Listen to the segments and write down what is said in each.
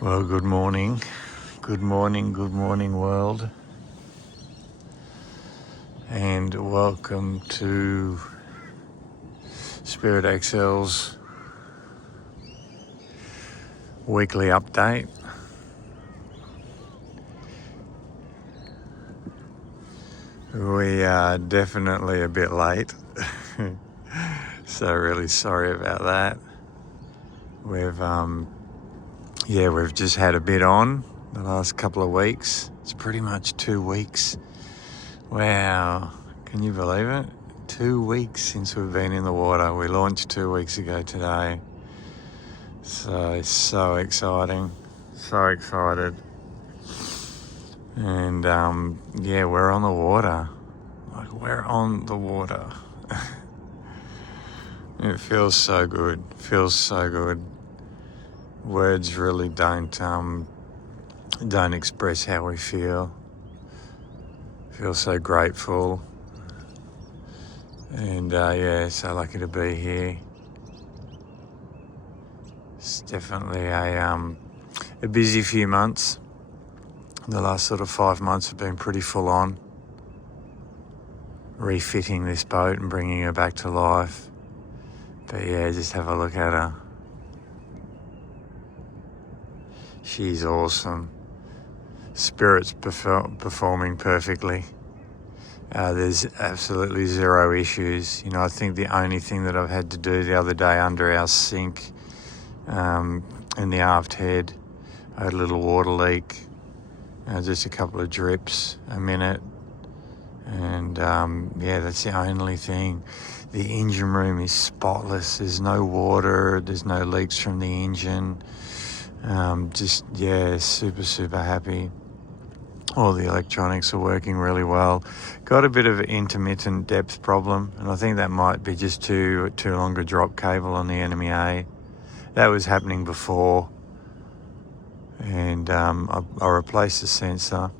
Well, good morning, good morning, good morning, world, and welcome to Spirit XL's weekly update. We are definitely a bit late, so really sorry about that. We've just had a bit on the last couple of weeks. It's pretty much 2 weeks. Wow, can you believe it? 2 weeks since we've been in the water. We launched 2 weeks ago today. So exciting. So excited. And we're on the water. We're on the water. It feels so good. Feels so good. Words really don't express how we feel. Feel so grateful. And so lucky to be here. It's definitely a busy few months. The last sort of 5 months have been pretty full on. Refitting this boat and bringing her back to life. But yeah, just have a look at her. She's awesome. Spirit's performing perfectly. There's absolutely zero issues. I think the only thing that I've had to do the other day under our sink in the aft head, I had a little water leak, just a couple of drips a minute. And that's the only thing. The engine room is spotless. There's no water. There's no leaks from the engine. Super happy. All the electronics are working really well. Got a bit of an intermittent depth problem, and I think that might be just too long a drop cable on the NMEA. That was happening before, and I replaced the sensor,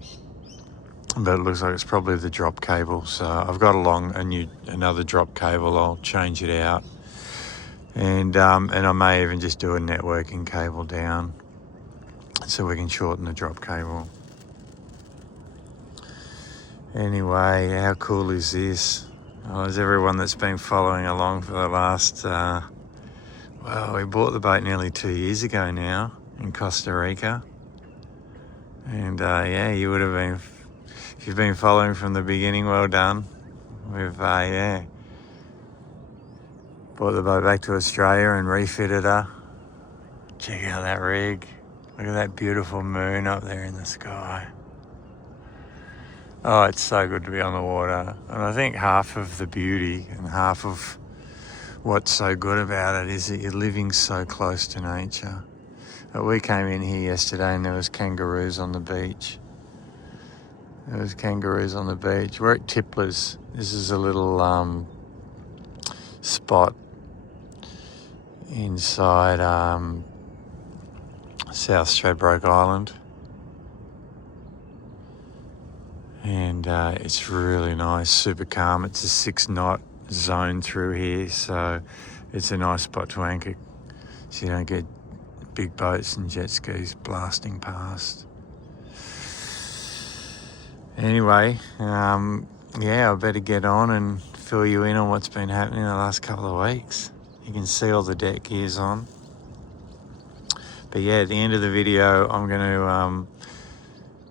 but it looks like it's probably the drop cable. So I've got another drop cable. I'll change it out, and I may even just do a networking cable down, so we can shorten the drop cable. Anyway, how cool is this? As everyone that's been following along for the last, we bought the boat nearly 2 years ago now in Costa Rica. And you would have been, if you've been following from the beginning, well done. We've, brought the boat back to Australia and refitted her. Check out that rig. Look at that beautiful moon up there in the sky. Oh, it's so good to be on the water. And I think half of the beauty and half of what's so good about it is that you're living so close to nature. But we came in here yesterday and there was kangaroos on the beach. We're at Tipler's. This is a little spot inside South Stradbroke Island. And it's really nice, super calm. It's a 6-knot zone through here, so it's a nice spot to anchor so you don't get big boats and jet skis blasting past. Anyway, I better get on and fill you in on what's been happening the last couple of weeks. You can see all the deck gears on. But yeah, at the end of the video, I'm going to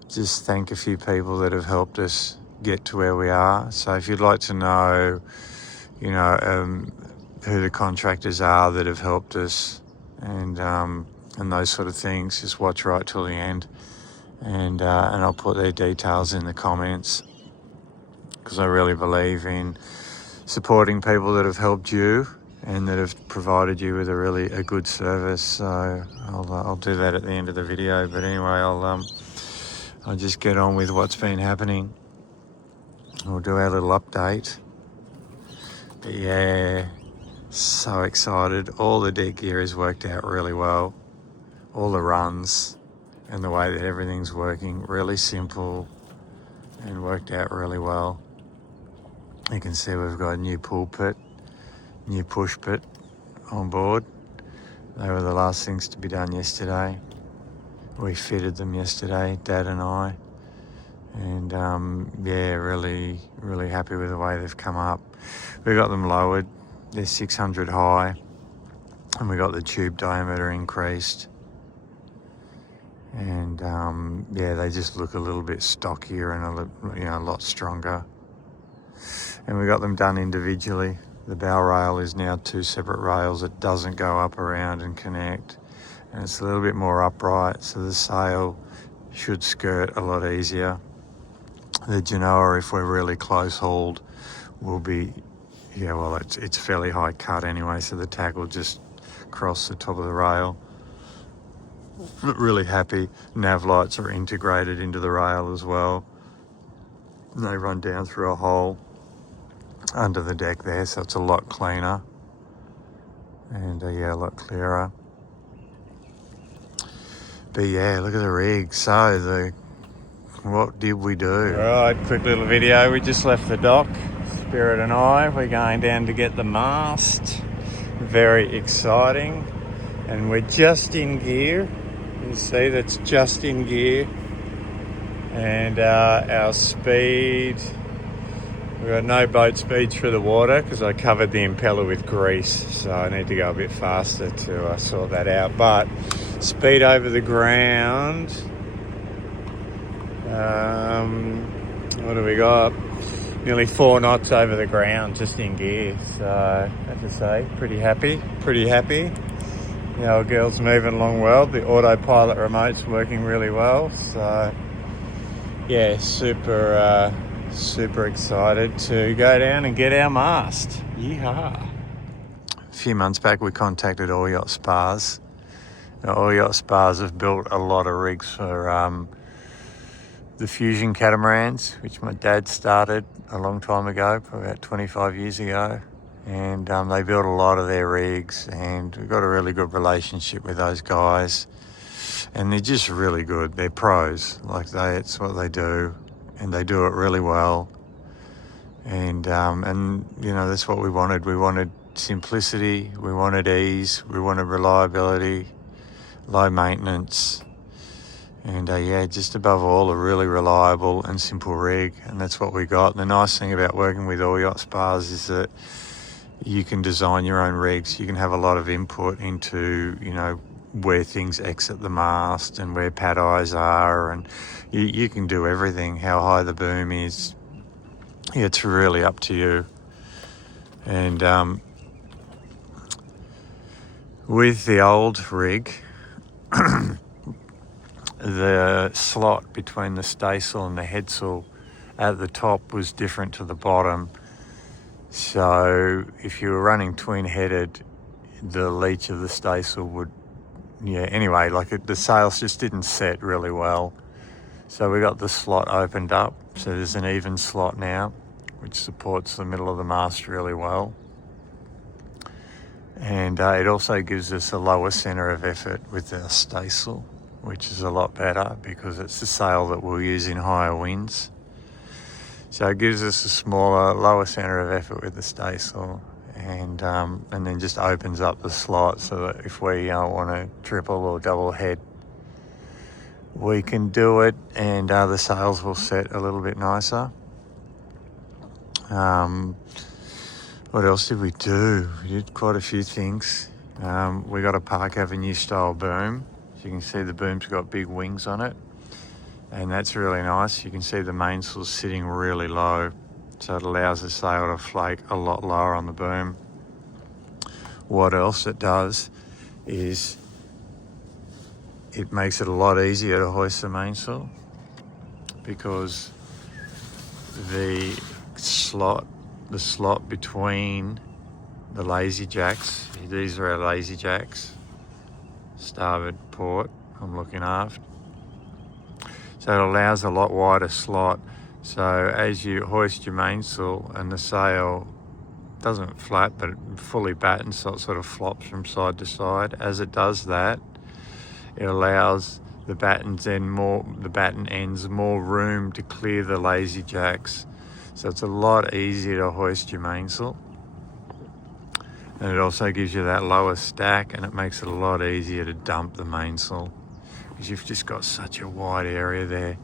just thank a few people that have helped us get to where we are. So if you'd like to know, who the contractors are that have helped us and those sort of things, just watch right till the end, and I'll put their details in the comments, because I really believe in supporting people that have helped you and that have provided you with a good service. So I'll do that at the end of the video. But anyway, I'll just get on with what's been happening. We'll do our little update. But yeah, so excited. All the deck gear has worked out really well. All the runs and the way that everything's working, really simple and worked out really well. You can see we've got a new pull pit, new push pit on board. They were the last things to be done yesterday. We fitted them yesterday, Dad and I, and yeah, really happy with the way they've come up. We got them lowered, they're 600 high, and we got the tube diameter increased, and yeah, they just look a little bit stockier and a lot stronger. And we got them done individually. The bow rail is now 2 separate rails. It doesn't go up around and connect, and it's a little bit more upright, so the sail should skirt a lot easier. The Genoa, if we're really close hauled, will be, yeah, well, it's fairly high cut anyway, so the tack will just cross the top of the rail. Really happy. Nav lights are integrated into the rail as well. And they run down through a hole under the deck there, so it's a lot cleaner and yeah, a lot clearer. But yeah, look at the rig. So what did we do? Right, quick little video. We just left the dock, Spirit and I. We're going down to get the mast. Very exciting. And we're just in gear. You can see that's just in gear. And our speed, we've got no boat speed through the water because I covered the impeller with grease, so I need to go a bit faster to sort that out. But speed over the ground, what do we got? Nearly 4 knots over the ground, just in gear. So I have to say, pretty happy. The old girl's moving along well. The autopilot remote's working really well. So yeah, super excited to go down and get our mast. Yeehaw. A few months back, we contacted All Yacht Spas. Now, All Yacht Spas have built a lot of rigs for the Fusion catamarans, which my dad started a long time ago, probably about 25 years ago. And they built a lot of their rigs, and we've got a really good relationship with those guys. And they're just really good. They're pros. It's what they do, and they do it really well. And that's what we wanted. We wanted simplicity, we wanted ease, we wanted reliability, low maintenance, and yeah, just above all, a really reliable and simple rig. And that's what we got. And the nice thing about working with All Yacht Spas is that you can design your own rigs. You can have a lot of input into, where things exit the mast and where pad eyes are, and you can do everything, how high the boom is. Yeah, it's really up to you. And with the old rig, the slot between the staysail and the headsail at the top was different to the bottom. So if you were running twin-headed, the leech of the staysail would, the sails just didn't set really well. So we got the slot opened up, so there's an even slot now, which supports the middle of the mast really well. And it also gives us a lower centre of effort with our staysail, which is a lot better because it's the sail that we'll use in higher winds. So it gives us a smaller, lower centre of effort with the staysail, and then just opens up the slot so that if we want to triple or double head, we can do it, and the sails will set a little bit nicer. What else did we do? We did quite a few things. We got a Park Avenue style boom. So you can see the boom's got big wings on it, and that's really nice. You can see the mainsail's sitting really low, so it allows the sail to flake a lot lower on the boom. What else it does is it makes it a lot easier to hoist the mainsail, because the slot between the lazy jacks, these are our lazy jacks, starboard port I'm looking aft, so it allows a lot wider slot. So as you hoist your mainsail and the sail doesn't flap but fully battens, so it sort of flops from side to side, as it does that, it allows the batten ends more room to clear the lazy jacks. So it's a lot easier to hoist your mainsail. And it also gives you that lower stack, and it makes it a lot easier to dump the mainsail. because you've just got such a wide area there.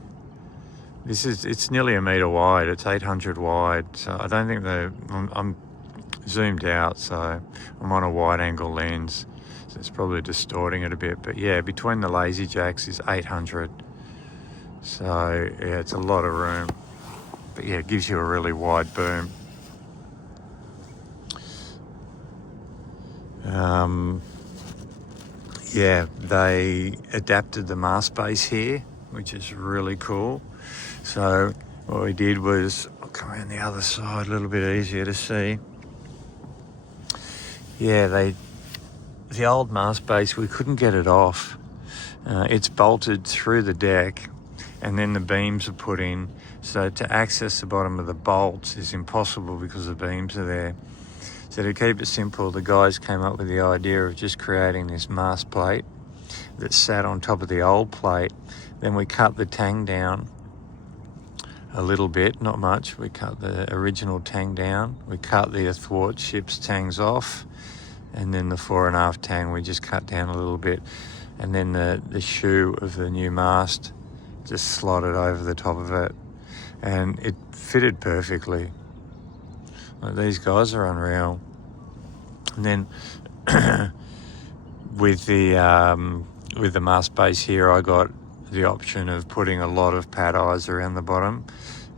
It's nearly a metre wide. It's 800 wide. So I don't think I'm zoomed out, so I'm on a wide angle lens. So it's probably distorting it a bit. But yeah, between the lazy jacks is 800. So yeah, it's a lot of room. But yeah, it gives you a really wide boom. Yeah, they adapted the mast base here, which is really cool. So what we did was, I'll come around the other side, a little bit easier to see. Yeah, the old mast base, we couldn't get it off. It's bolted through the deck, and then the beams are put in. So to access the bottom of the bolts is impossible because the beams are there. So to keep it simple, the guys came up with the idea of just creating this mast plate that sat on top of the old plate. Then we cut the tang down a little bit, not much. We cut the original tang down. We cut the athwart ship's tangs off, and then the 4.5 tang we just cut down a little bit. And then the shoe of the new mast just slotted over the top of it, and it fitted perfectly. Like, these guys are unreal. And then with the mast base here, I got the option of putting a lot of pad eyes around the bottom,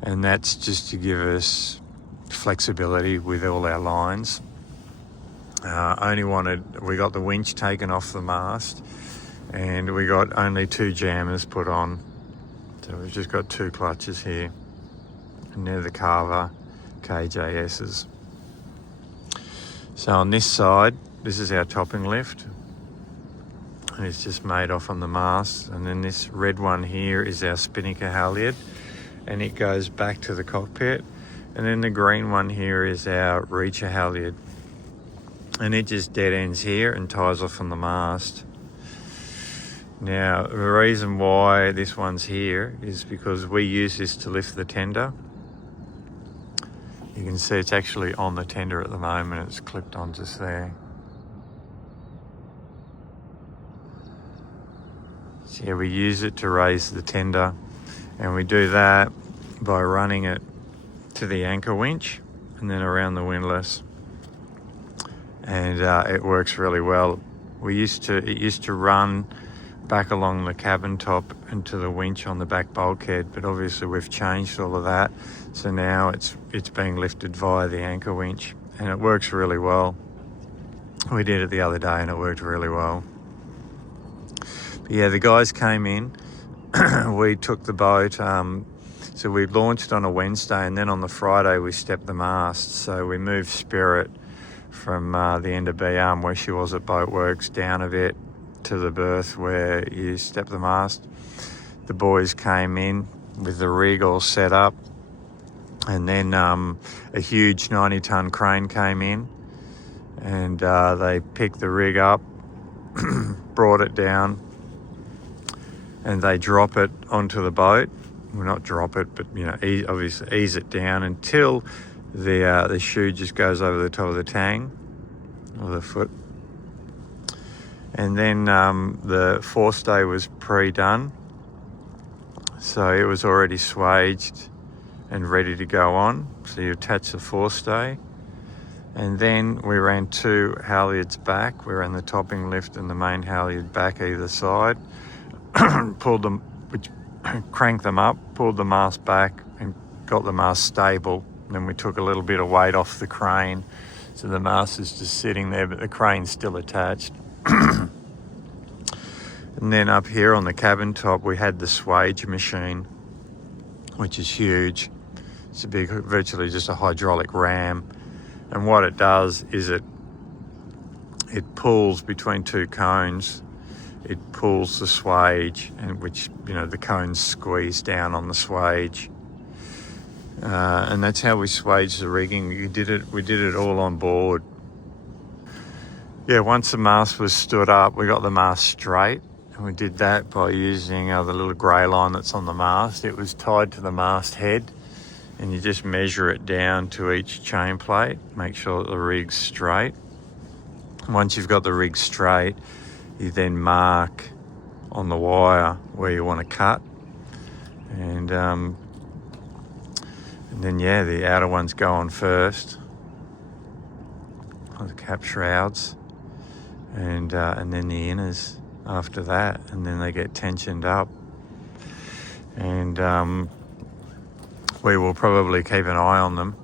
and that's just to give us flexibility with all our lines. We got the winch taken off the mast, and we got only 2 jammers put on. So we've just got 2 clutches here, and they're the Carver KJSs. So on this side, this is our topping lift, and it's just made off on the mast. And then this red one here is our spinnaker halyard, and it goes back to the cockpit. And then the green one here is our reacher halyard, and it just dead ends here and ties off on the mast. Now, the reason why this one's here is because we use this to lift the tender. You can see it's actually on the tender at the moment. It's clipped on just there. So yeah, we use it to raise the tender, and we do that by running it to the anchor winch and then around the windlass. And it works really well. It used to run back along the cabin top into the winch on the back bulkhead, but obviously we've changed all of that, so now it's being lifted via the anchor winch, and it works really well. We did it the other day and it worked really well. But yeah, the guys came in. We took the boat, so we launched on a Wednesday, and then on the Friday we stepped the mast. So we moved Spirit from the end of B-arm where she was at Boatworks down a bit to the berth where you step the mast. The boys came in with the rig all set up, and then a huge 90-ton crane came in, and they picked the rig up, brought it down, and they drop it onto the boat. Well, not drop it, but obviously ease it down until the shoe just goes over the top of the tang or the foot. And then the forestay was pre-done, so it was already swaged and ready to go on. So you attach the forestay, and then we ran 2 halyards back. We ran the topping lift and the main halyard back either side, pulled them, cranked them up, pulled the mast back, and got the mast stable. And then we took a little bit of weight off the crane, so the mast is just sitting there, but the crane's still attached. And then up here on the cabin top, we had the swage machine, which is huge. It's a big, virtually just a hydraulic ram. And what it does is it pulls between 2 cones. It pulls the swage, and which, the cones squeeze down on the swage. And that's how we swage the rigging. We did it all on board. Yeah, once the mast was stood up, we got the mast straight, and we did that by using the little grey line that's on the mast. It was tied to the mast head, and you just measure it down to each chain plate, make sure that the rig's straight. Once you've got the rig straight, you then mark on the wire where you want to cut, and then yeah, the outer ones go on first, the cap shrouds, and then the inners after that, and then they get tensioned up, and we will probably keep an eye on them.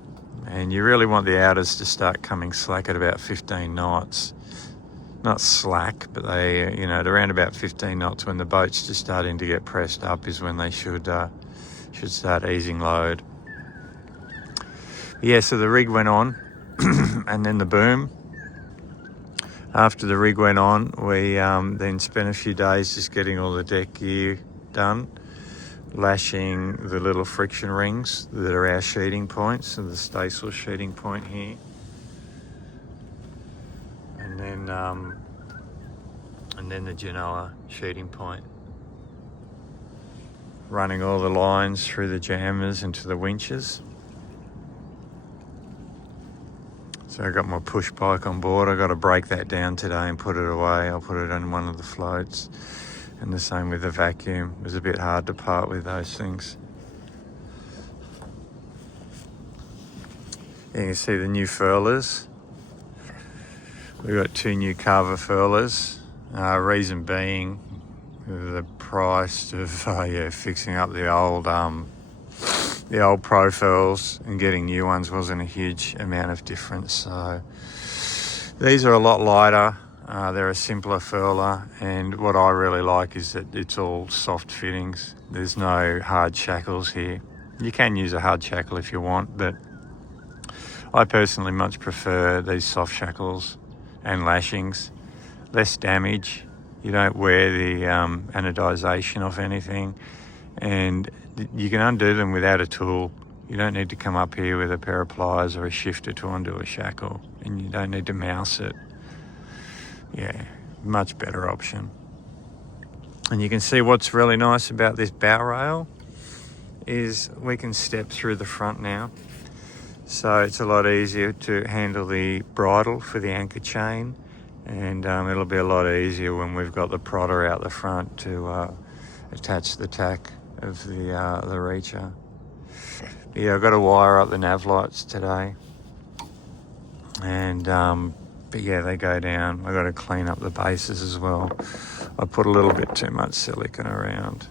And you really want the outers to start coming slack at about 15 knots. Not slack, but they, at around about 15 knots, when the boat's just starting to get pressed up, is when they should start easing load. Yeah, so the rig went on, and then the boom. After the rig went on, we then spent a few days just getting all the deck gear done, lashing the little friction rings that are our sheeting points, so the staysail sheeting point here, and then the Genoa sheeting point. Running all the lines through the jammers into the winches. So I got my push pike on board. I got to break that down today and put it away. I'll put it on one of the floats. And the same with the vacuum. It was a bit hard to part with those things. You can see the new furlers. We've got 2 new Carver furlers. Reason being the price of fixing up the old profiles and getting new ones wasn't a huge amount of difference. So these are a lot lighter. They're a simpler furler, and what I really like is that it's all soft fittings. There's no hard shackles here. You can use a hard shackle if you want, but I personally much prefer these soft shackles and lashings. Less damage. You don't wear the anodization off anything, and you can undo them without a tool. You don't need to come up here with a pair of pliers or a shifter to undo a shackle, and you don't need to mouse it. Yeah, much better option. And you can see what's really nice about this bow rail is we can step through the front now. So it's a lot easier to handle the bridle for the anchor chain, and it'll be a lot easier when we've got the prodder out the front to attach the tack of the reacher. Yeah, I've got to wire up the nav lights today, and but yeah, they go down. I've got to clean up the bases as well. I put a little bit too much silicone around,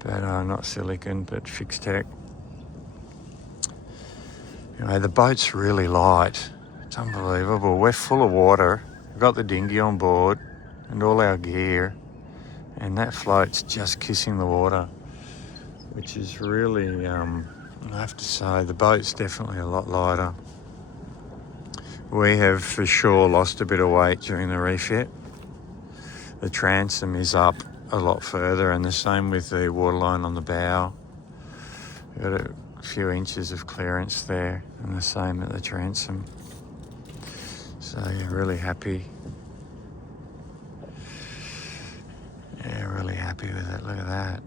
but not silicone, but Fix Tech. The boat's really light. It's unbelievable. We're full of water. We've got the dinghy on board and all our gear, and that float's just kissing the water, which is really, I have to say, the boat's definitely a lot lighter. We have for sure lost a bit of weight during the refit. The transom is up a lot further, and the same with the waterline on the bow. We've got a few inches of clearance there, and the same at the transom. So yeah, really happy. Yeah, really happy with it. Look at that.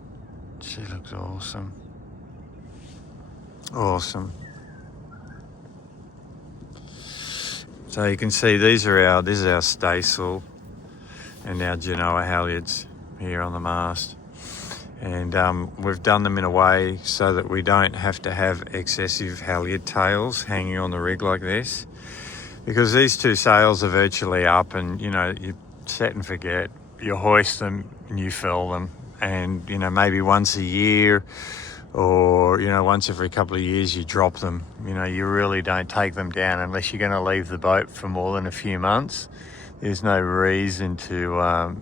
She looks awesome. Awesome. So you can see this is our staysail and our Genoa halyards here on the mast. And we've done them in a way so that we don't have to have excessive halyard tails hanging on the rig like this, because these 2 sails are virtually up, and you set and forget. You hoist them and you fill them, and maybe once a year or once every couple of years you drop them. You really don't take them down unless you're going to leave the boat for more than a few months. There's no reason to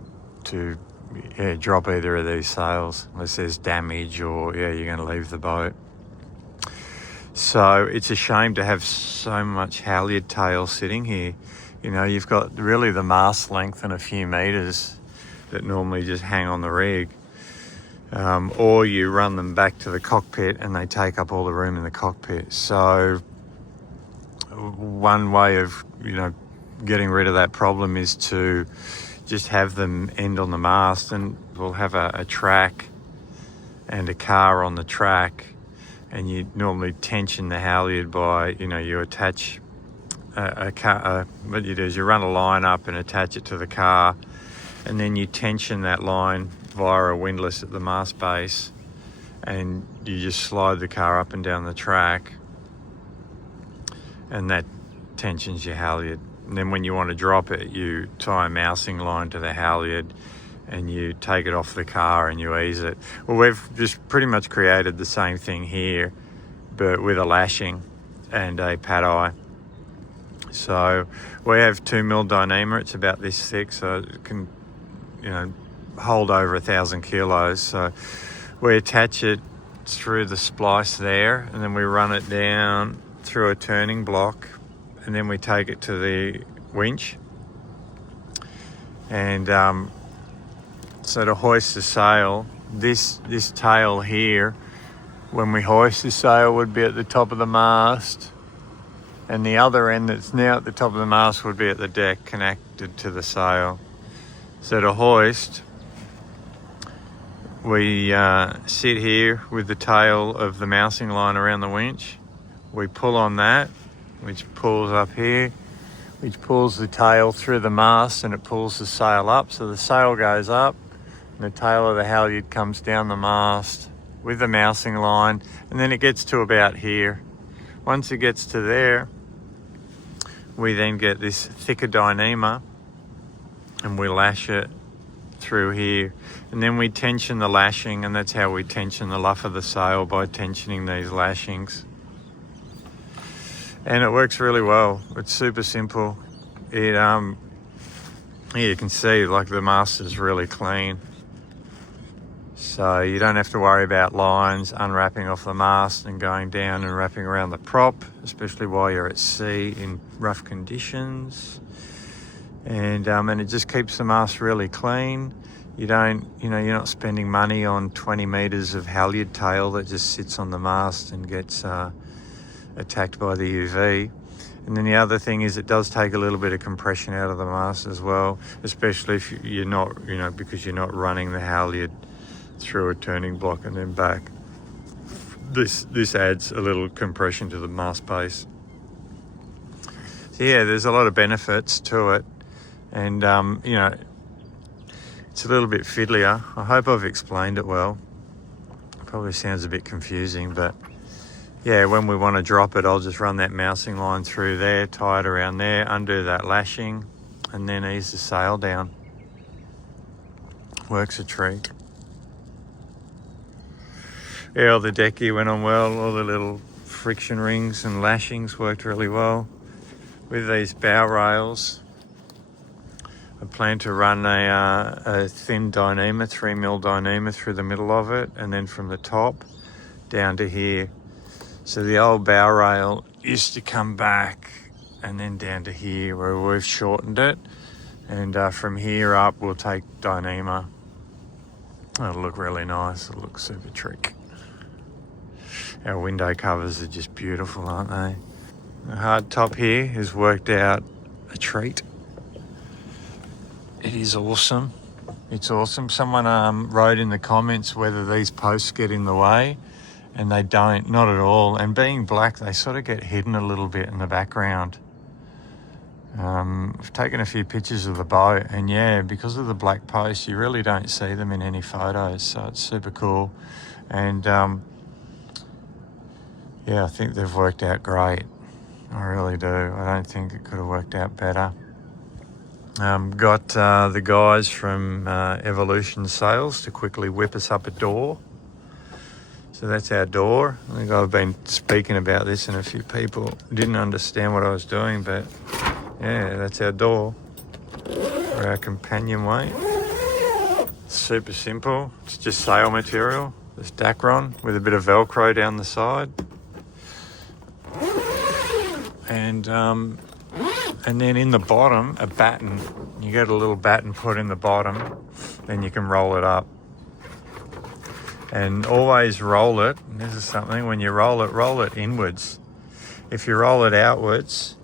drop either of these sails unless there's damage or you're going to leave the boat. So it's a shame to have so much halyard tail sitting here. You've got really the mast length and a few meters that normally just hang on the rig, or you run them back to the cockpit and they take up all the room in the cockpit. So one way of getting rid of that problem is to just have them end on the mast, and we'll have a track and a car on the track, and you normally tension the halyard by you attach a car. What you do is you run a line up and attach it to the car, and then you tension that line via a windlass at the mast base, and you just slide the car up and down the track, and that tensions your halyard. And then when you want to drop it, you tie a mousing line to the halyard and you take it off the car and you ease it. Well, we've just pretty much created the same thing here, but with a lashing and a pad eye. So we have 2mm Dyneema. It's about this thick, so it can, hold over 1,000 kilos. So we attach it through the splice there, and then we run it down through a turning block, and then we take it to the winch. And so to hoist the sail, this tail here, when we hoist the sail, would be at the top of the mast, and the other end that's now at the top of the mast would be at the deck, connected to the sail. So to hoist, we sit here with the tail of the mousing line around the winch. We pull on that, which pulls up here, which pulls the tail through the mast, and it pulls the sail up. So the sail goes up, and the tail of the halyard comes down the mast with the mousing line, and then it gets to about here. Once it gets to there, we then get this thicker Dyneema, and we lash it through here, and then we tension the lashing, and that's how we tension the luff of the sail, by tensioning these lashings. And it works really well. It's super simple. It you can see, like, the mast is really clean, so you don't have to worry about lines unwrapping off the mast and going down and wrapping around the prop, especially while you're at sea in rough conditions. And it just keeps the mast really clean. You're not spending money on 20 meters of halyard tail that just sits on the mast and gets attacked by the UV. And then the other thing is, it does take a little bit of compression out of the mast as well, especially if you're not, because you're not running the halyard through a turning block and then back. This adds a little compression to the mast base. So yeah, there's a lot of benefits to it, and it's a little bit fiddlier. I hope I've explained it well. Probably sounds a bit confusing, but yeah, when we want to drop it, I'll just run that mousing line through there, tie it around there, undo that lashing, and then ease the sail down. Works a treat. Yeah, all the deck gear went on well. All the little friction rings and lashings worked really well. With these bow rails, I plan to run a thin Dyneema, 3mm Dyneema through the middle of it, and then from the top down to here. So the old bow rail used to come back and then down to here, where we've shortened it. And from here up, we'll take Dyneema. It'll look really nice. It'll look super trick. Our window covers are just beautiful, aren't they? The hard top here has worked out a treat. It is awesome. It's awesome. Someone wrote in the comments whether these posts get in the way, and they don't, not at all. And being black, they sort of get hidden a little bit in the background. I've taken a few pictures of the boat, and yeah, because of the black posts, you really don't see them in any photos, so it's super cool. And yeah, I think they've worked out great. I really do. I don't think it could have worked out better. Got the guys from Evolution Sales to quickly whip us up a door. So that's our door. I think I've been speaking about this and a few people didn't understand what I was doing, but yeah, that's our door for our companionway. Super simple. It's just sail material. This Dacron with a bit of Velcro down the side. And then in the bottom, a batten. You get a little batten put in the bottom, then you can roll it up. And always roll it, and this is something, when you roll it inwards. If you roll it outwards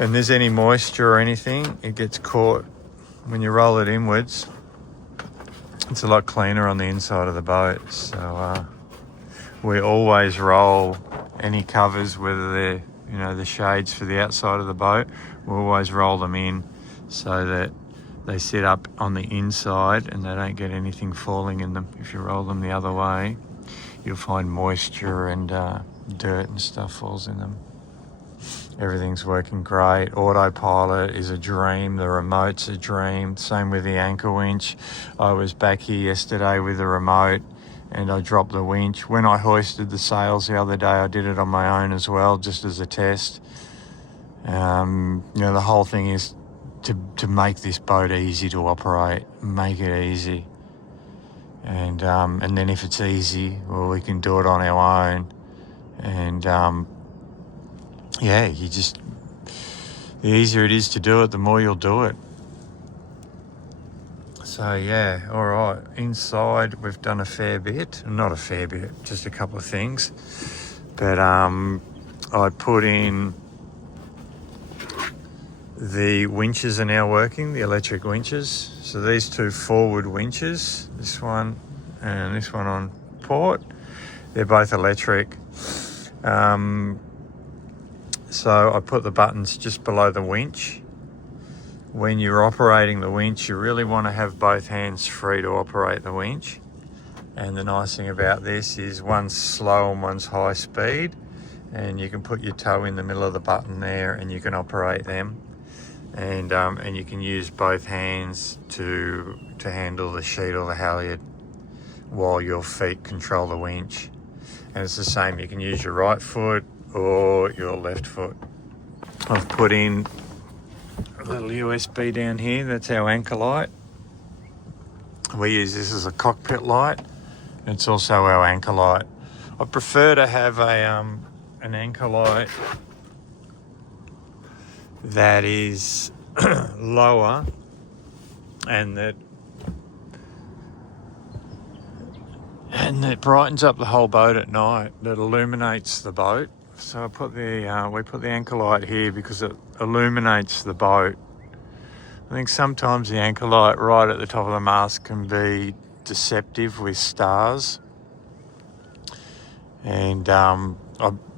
and there's any moisture or anything, it gets caught. When you roll it inwards, it's a lot cleaner on the inside of the boat. So we always roll any covers, whether they're the shades for the outside of the boat, we'll always roll them in so that they sit up on the inside and they don't get anything falling in them. If you roll them the other way, you'll find moisture and dirt and stuff falls in them. Everything's working great. Autopilot is a dream. The remote's a dream. Same with the anchor winch. I was back here yesterday with the remote and I dropped the winch. When I hoisted the sails the other day, I did it on my own as well, just as a test. You know, the whole thing is to make this boat easy to operate, make it easy. And then if it's easy, well, we can do it on our own. And yeah, the easier it is to do it, the more you'll do it. So yeah, all right. Inside, we've done a fair bit. Not a fair bit, just a couple of things. But I put in the winches are now working, the electric winches. So these two forward winches, this one and this one on port, they're both electric. So I put the buttons just below the winch. When you're operating the winch, you really want to have both hands free to operate the winch. And the nice thing about this is one's slow and one's high speed, and you can put your toe in the middle of the button there and you can operate them. And you can use both hands to handle the sheet or the halyard while your feet control the winch. And it's the same, you can use your right foot or your left foot. I've put in a little USB down here, that's our anchor light. We use this as a cockpit light. It's also our anchor light. I prefer to have an anchor light that is lower and that brightens up the whole boat at night, that illuminates the boat. So I put we put the anchor light here because it illuminates the boat. I think sometimes the anchor light right at the top of the mast can be deceptive with stars. And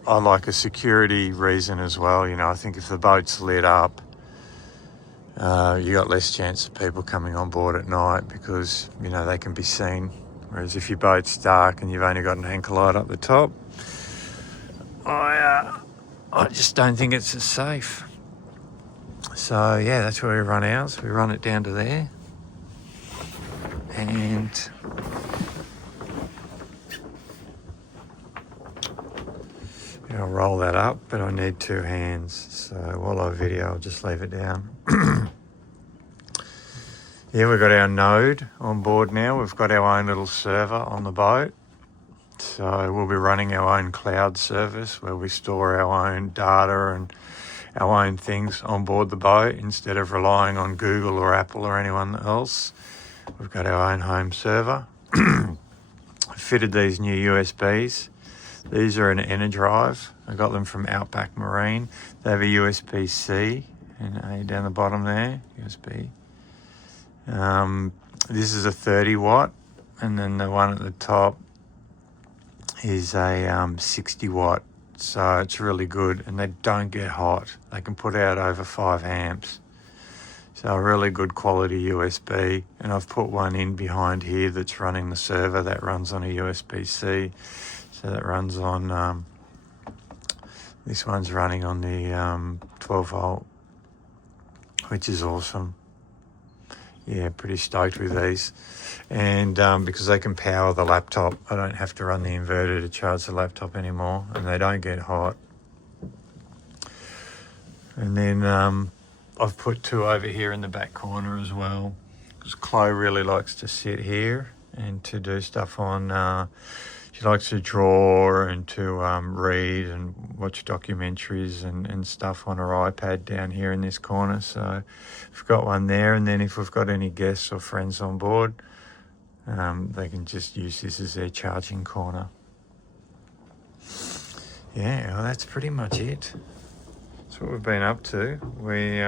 I like a security reason as well. You know, I think if the boat's lit up, you got less chance of people coming on board at night because, you know, they can be seen. Whereas if your boat's dark and you've only got an anchor light up the top, I just don't think it's as safe. So yeah, that's where we run ours. We run it down to there. And I'll roll that up, but I need two hands. So while I video, I'll just leave it down. Yeah, we've got our node on board now. We've got our own little server on the boat. So we'll be running our own cloud service where we store our own data and our own things on board the boat instead of relying on Google or Apple or anyone else. We've got our own home server. I fitted these new USBs. These are an Enerdrive. I got them from Outback Marine. They have a USB-C and A down the bottom there, USB. This is a 30 watt, and then the one at the top is a 60 watt. So it's really good, and they don't get hot. They can put out over 5 amps. So a really good quality USB. And I've put one in behind here that's running the server that runs on a USB-C. So that runs on, this one's running on the 12 volt, which is awesome. Yeah, pretty stoked with these. And because they can power the laptop, I don't have to run the inverter to charge the laptop anymore, and they don't get hot. And then I've put two over here in the back corner as well, because Chloe really likes to sit here and to do stuff on, she likes to draw and to read and watch documentaries and stuff on her iPad down here in this corner. So we've got one there, and then if we've got any guests or friends on board, they can just use this as their charging corner. Yeah, well, that's pretty much it. That's what we've been up to. We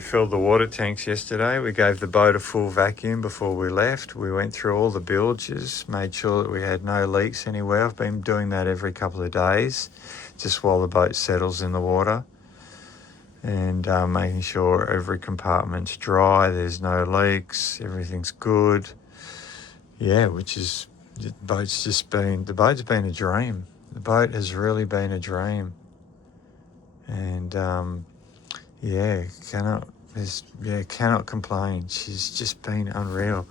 filled the water tanks yesterday. We gave the boat a full vacuum before we left. We went through all the bilges, made sure that we had no leaks anywhere. I've been doing that every couple of days, just while the boat settles in the water. and making sure every compartment's dry, there's no leaks, everything's good. Yeah, which is, the boat's been a dream. The boat has really been a dream. And cannot complain. She's just been unreal.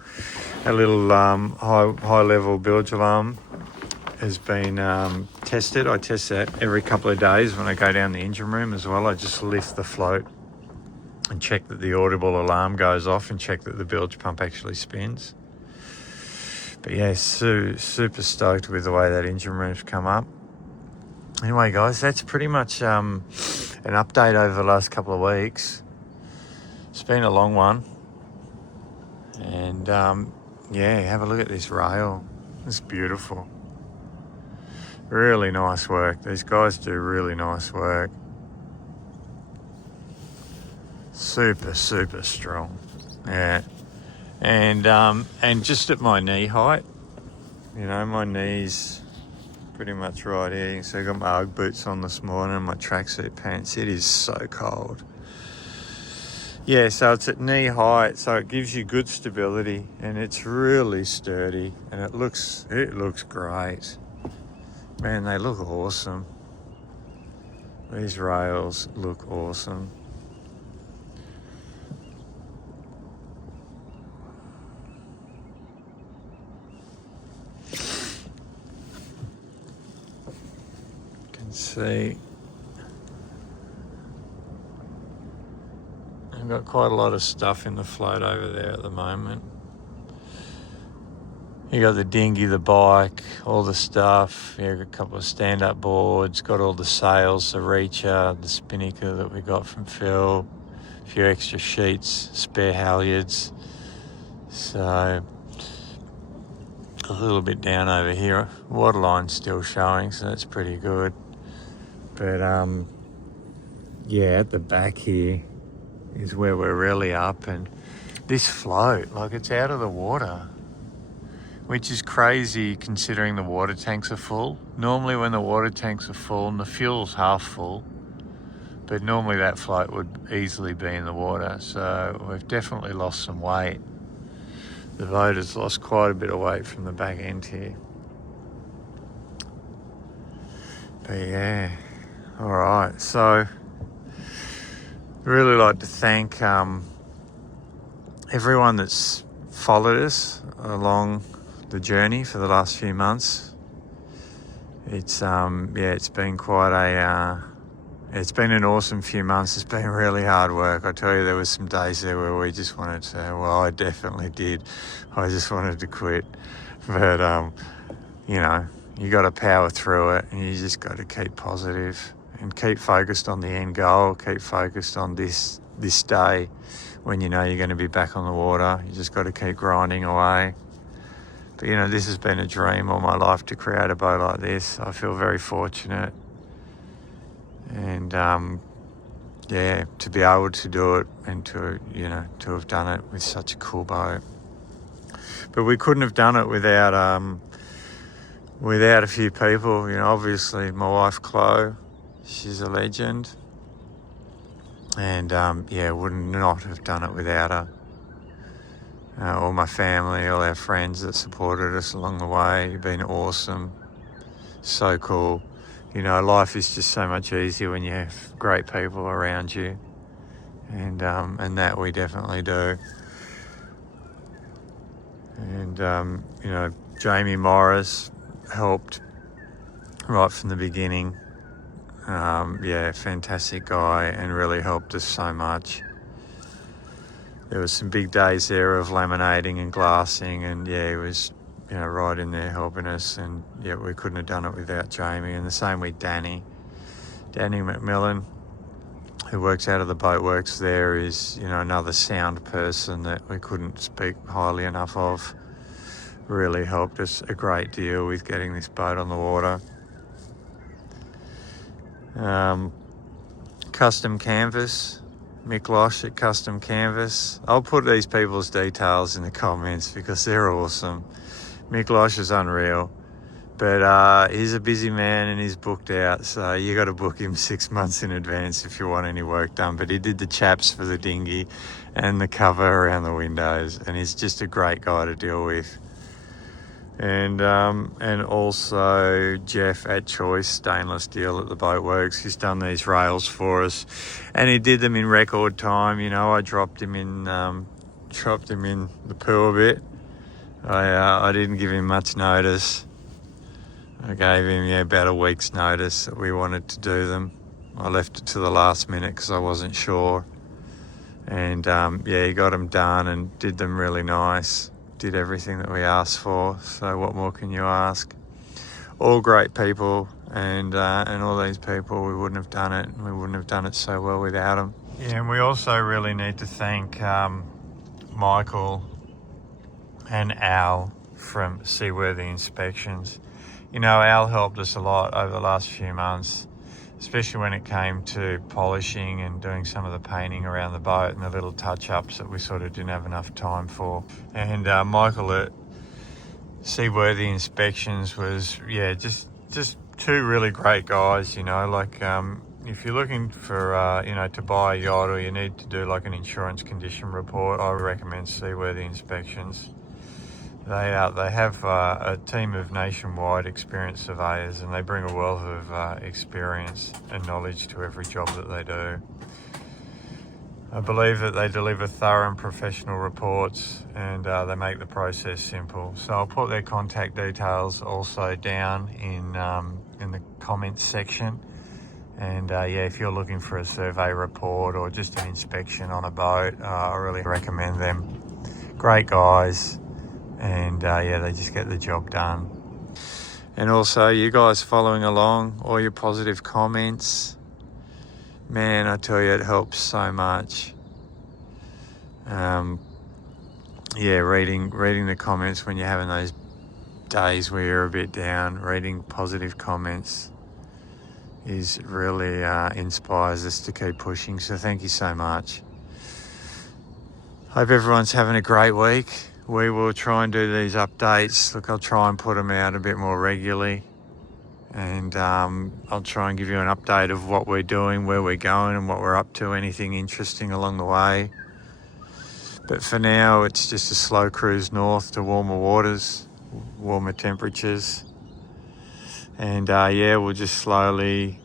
A little high level bilge alarm has been tested. I test that every couple of days when I go down the engine room as well. I just lift the float and check that the audible alarm goes off and check that the bilge pump actually spins. But yeah, super stoked with the way that engine room's come up. Anyway, guys, that's pretty much an update over the last couple of weeks. It's been a long one. And have a look at this rail. It's beautiful. Really nice work. These guys do really nice work. Super strong. Yeah. And just at my knee height, my knees pretty much right here. You can see I got my Ugg boots on this morning and my tracksuit pants. It is so cold. Yeah, so it's at knee height, so it gives you good stability, and it's really sturdy, and it looks great. Man, they look awesome. These rails look awesome. See, I've got quite a lot of stuff in the float over there at the moment. You got the dinghy, the bike, all the stuff. You got a couple of stand-up boards, got all the sails, the reacher, the spinnaker that we got from Phil, a few extra sheets, spare halyards. So a little bit down over here. Waterline's still showing, so that's pretty good. But at the back here is where we're really up, and this float, like, it's out of the water, which is crazy considering the water tanks are full. Normally when the water tanks are full and the fuel's half full, but normally that float would easily be in the water. So we've definitely lost some weight. The boat has lost quite a bit of weight from the back end here. But yeah. All right, so really like to thank everyone that's followed us along the journey for the last few months. It's been quite it's been an awesome few months. It's been really hard work. I tell you, there was some days there where we just wanted to, well, I definitely did. I just wanted to quit, but you got to power through it, and you just got to keep positive. And keep focused on the end goal, keep focused on this day when you know you're going to be back on the water. You just got to keep grinding away. But, this has been a dream all my life to create a boat like this. I feel very fortunate. And, to be able to do it and to have done it with such a cool boat. But we couldn't have done it without a few people. Obviously my wife, Chloe, she's a legend, and would not have done it without her. All my family, all our friends that supported us along the way, you've been awesome, so cool. Life is just so much easier when you have great people around you, and that we definitely do. And Jamie Morris helped right from the beginning. Fantastic guy, and really helped us so much. There was some big days there of laminating and glassing, and he was right in there helping us, and we couldn't have done it without Jamie. And the same with Danny McMillan, who works out of the boatworks there, is another sound person that we couldn't speak highly enough of. Really helped us a great deal with getting this boat on the water. Kustom Canvas, Micklosh at Kustom Canvas. I'll put these people's details in the comments because they're awesome. Micklosh is unreal. But he's a busy man and he's booked out, so you got to book him 6 months in advance if you want any work done. But he did the chaps for the dinghy and the cover around the windows, and he's just a great guy to deal with. And also Geoff at Choice Stainless Steel at the Boatworks, he's done these rails for us, and he did them in record time. You know, I dropped him in the pool a bit. I didn't give him much notice. I gave him about a week's notice that we wanted to do them. I left it to the last minute because I wasn't sure. And he got them done and did them really nice. Did everything that we asked for. So what more can you ask? All great people, and all these people, we wouldn't have done it. We wouldn't have done it so well without them. Yeah, and we also really need to thank Michael and Al from SeaWorthy Inspections. You know, Al helped us a lot over the last few months, especially when it came to polishing and doing some of the painting around the boat and the little touch-ups that we sort of didn't have enough time for. And Michael at SeaWorthy Inspections was, just two really great guys, you know. Like, if you're looking for, to buy a yacht, or you need to do like an insurance condition report, I recommend SeaWorthy Inspections. They have a team of nationwide experienced surveyors, and they bring a wealth of experience and knowledge to every job that they do. I believe that they deliver thorough and professional reports, and they make the process simple. So I'll put their contact details also down in the comments section. And if you're looking for a survey report or just an inspection on a boat, I really recommend them. Great guys. And they just get the job done. And also, you guys following along, all your positive comments, man, I tell you, it helps so much. Reading the comments when you're having those days where you're a bit down, reading positive comments is really inspires us to keep pushing. So thank you so much. Hope everyone's having a great week. We will try and do these updates. Look, I'll try and put them out a bit more regularly. And I'll try and give you an update of what we're doing, where we're going and what we're up to, anything interesting along the way. But for now, it's just a slow cruise north to warmer waters, warmer temperatures. And we'll just slowly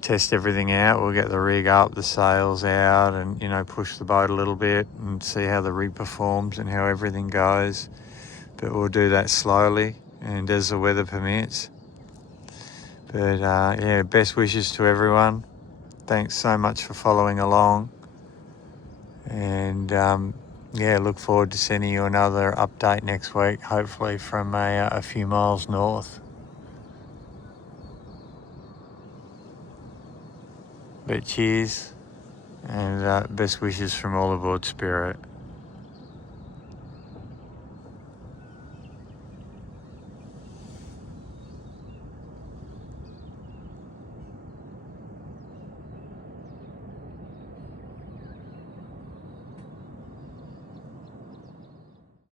test everything out. We'll get the rig up, the sails out, and push the boat a little bit and see how the rig performs and how everything goes. But we'll do that slowly and as the weather permits. But best wishes to everyone. Thanks so much for following along, and look forward to sending you another update next week, hopefully from a few miles north. But cheers, and best wishes from all aboard Spirit.